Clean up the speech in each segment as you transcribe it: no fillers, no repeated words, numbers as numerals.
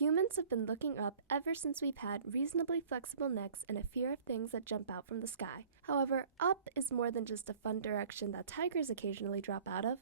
Humans have been looking up ever since we've had reasonably flexible necks and a fear of things that jump out from the sky. However, up is more than just a fun direction that tigers occasionally drop out of.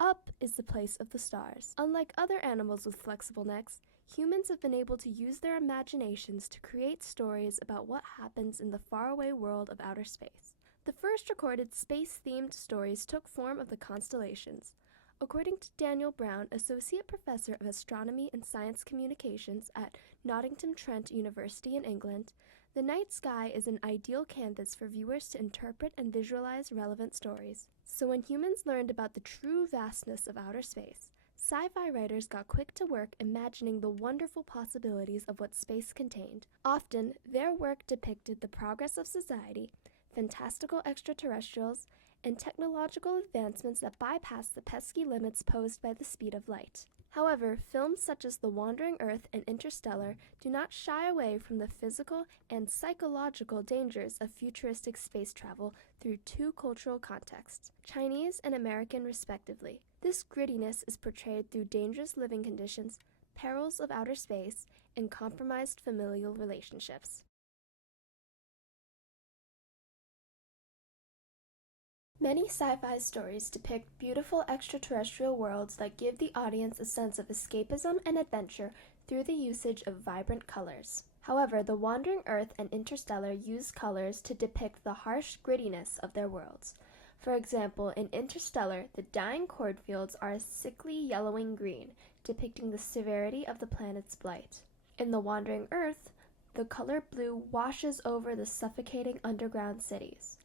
Up is the place of the stars. Unlike other animals with flexible necks, humans have been able to use their imaginations to create stories about what happens in the faraway world of outer space. The first recorded space-themed stories took form of the constellations. According to Daniel Brown, Associate Professor of Astronomy and Science Communications at Nottingham-Trent University in England, the night sky is an ideal canvas for viewers to interpret and visualize relevant stories. So when humans learned about the true vastness of outer space, sci-fi writers got quick to work imagining the wonderful possibilities of what space contained. Often, their work depicted the progress of society, fantastical extraterrestrials, and technological advancements that bypass the pesky limits posed by the speed of light. However, films such as The Wandering Earth and Interstellar do not shy away from the physical and psychological dangers of futuristic space travel through two cultural contexts, Chinese and American respectively. This grittiness is portrayed through dangerous living conditions, perils of outer space, and compromised familial relationships. Many sci-fi stories depict beautiful extraterrestrial worlds that give the audience a sense of escapism and adventure through the usage of vibrant colors. However, The Wandering Earth and Interstellar use colors to depict the harsh grittiness of their worlds. For example, in Interstellar, the dying cornfields are a sickly yellowing green, depicting the severity of the planet's blight. In The Wandering Earth, the color blue washes over the suffocating underground cities.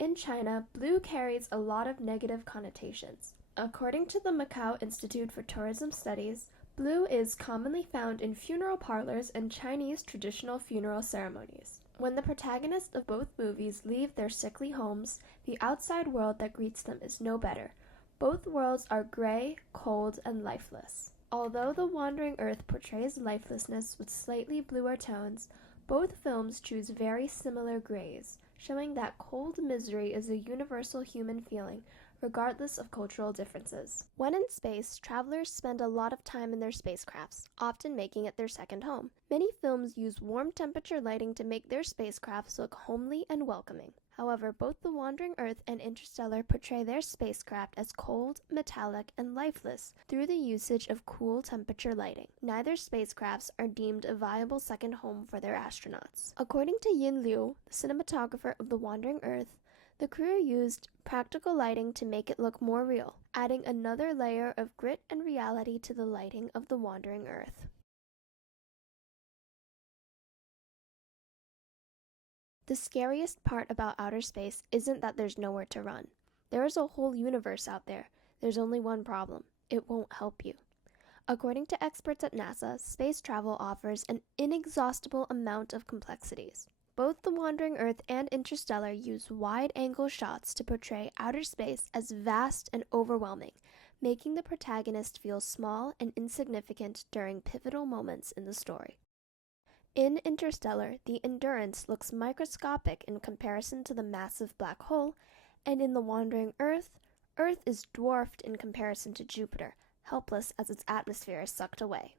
In China, blue carries a lot of negative connotations. According to the Macau Institute for Tourism Studies, blue is commonly found in funeral parlors and Chinese traditional funeral ceremonies. When the protagonists of both movies leave their sickly homes, the outside world that greets them is no better. Both worlds are gray, cold, and lifeless. Although The Wandering Earth portrays lifelessness with slightly bluer tones, both films choose very similar grays, showing that cold misery is a universal human feeling, regardless of cultural differences. When in space, travelers spend a lot of time in their spacecrafts, often making it their second home. Many films use warm temperature lighting to make their spacecrafts look homely and welcoming. However, both The Wandering Earth and Interstellar portray their spacecraft as cold, metallic, and lifeless through the usage of cool temperature lighting. Neither spacecrafts are deemed a viable second home for their astronauts. According to Yin Liu, the cinematographer of The Wandering Earth, the crew used practical lighting to make it look more real, adding another layer of grit and reality to the lighting of The Wandering Earth. The scariest part about outer space isn't that there's nowhere to run. There is a whole universe out there. There's only one problem. It won't help you. According to experts at NASA, space travel offers an inexhaustible amount of complexities. Both The Wandering Earth and Interstellar use wide-angle shots to portray outer space as vast and overwhelming, making the protagonist feel small and insignificant during pivotal moments in the story. In Interstellar, the Endurance looks microscopic in comparison to the massive black hole, and in The Wandering Earth, Earth is dwarfed in comparison to Jupiter, helpless as its atmosphere is sucked away.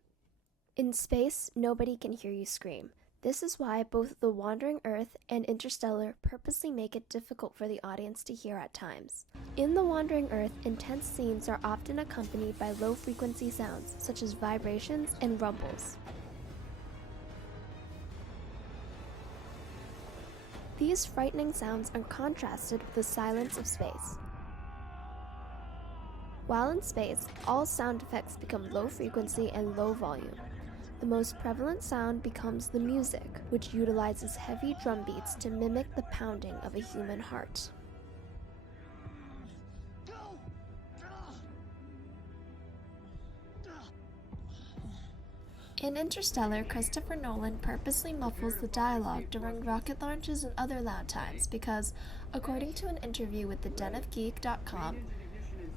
In space, nobody can hear you scream. This is why both The Wandering Earth and Interstellar purposely make it difficult for the audience to hear at times. In The Wandering Earth, intense scenes are often accompanied by low-frequency sounds, such as vibrations and rumbles. These frightening sounds are contrasted with the silence of space. While in space, all sound effects become low frequency and low volume. The most prevalent sound becomes the music, which utilizes heavy drum beats to mimic the pounding of a human heart. In Interstellar, Christopher Nolan purposely muffles the dialogue during rocket launches and other loud times because, according to an interview with thedenofgeek.com,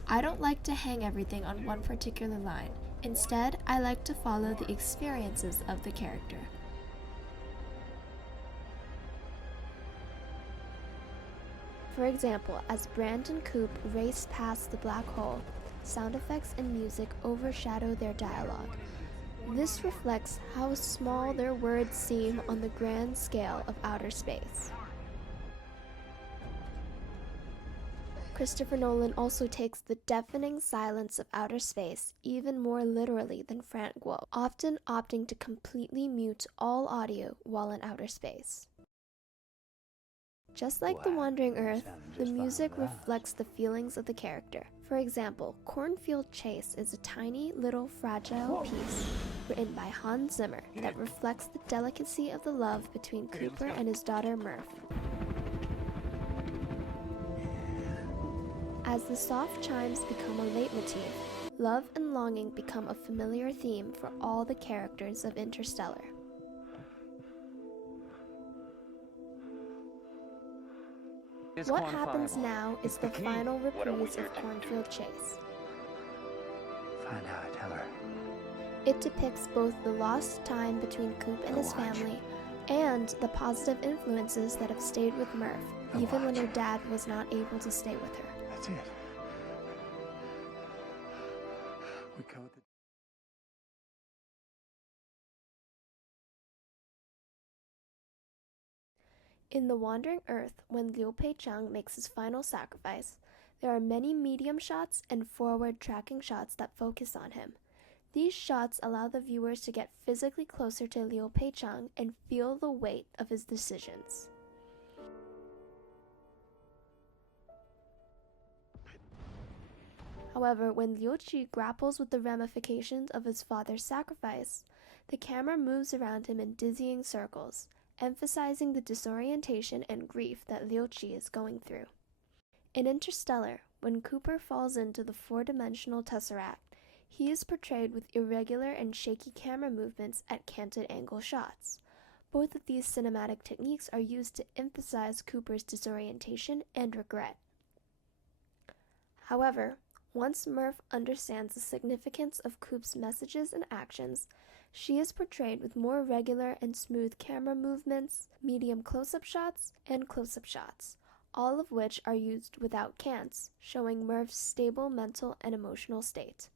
"I don't like to hang everything on one particular line. Instead, I like to follow the experiences of the character." For example, as Brand and Coop race past the black hole, sound effects and music overshadow their dialogue. This reflects how small their words seem on the grand scale of outer space. Christopher Nolan also takes the deafening silence of outer space even more literally than Frank Guo, often opting to completely mute all audio while in outer space. Just like The Wandering Earth, the music reflects the feelings of the character. For example, Cornfield Chase is a tiny, little, fragile piece written by Hans Zimmer that reflects the delicacy of the love between Cooper and his daughter Murph. As the soft chimes become a leitmotif, love and longing become a familiar theme for all the characters of Interstellar. What Happens Now is the final reprise of Cornfield Chase. Find out, tell her. It depicts both the lost time between Coop and his family and the positive influences that have stayed with Murph, even when her dad was not able to stay with her. That's it. We covered the... In The Wandering Earth, when Liu Pei-cheng makes his final sacrifice, there are many medium shots and forward tracking shots that focus on him. These shots allow the viewers to get physically closer to Liu Pei-cheng and feel the weight of his decisions. However, when Liu Qi grapples with the ramifications of his father's sacrifice, the camera moves around him in dizzying circles, emphasizing the disorientation and grief that Liu Qi is going through. In Interstellar, when Cooper falls into the four-dimensional tesseract, he is portrayed with irregular and shaky camera movements at canted angle shots. Both of these cinematic techniques are used to emphasize Cooper's disorientation and regret. However, once Murph understands the significance of Coop's messages and actions, she is portrayed with more regular and smooth camera movements, medium close-up shots, and close-up shots, all of which are used without cants, showing Murph's stable mental and emotional state.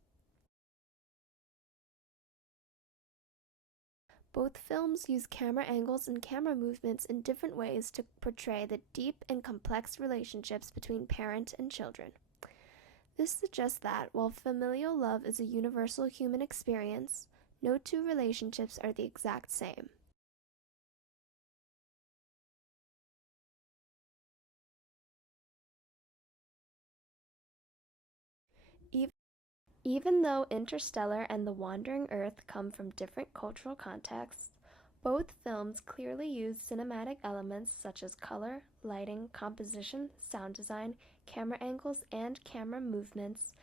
Both films use camera angles and camera movements in different ways to portray the deep and complex relationships between parent and children. This suggests that, while familial love is a universal human experience, no two relationships are the exact same. Even though Interstellar and The Wandering Earth come from different cultural contexts, both films clearly use cinematic elements such as color, lighting, composition, sound design, camera angles, and camera movements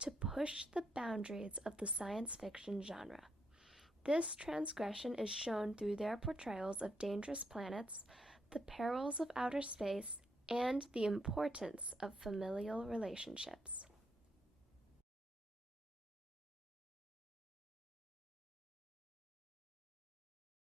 to push the boundaries of the science fiction genre. This transgression is shown through their portrayals of dangerous planets, the perils of outer space, and the importance of familial relationships.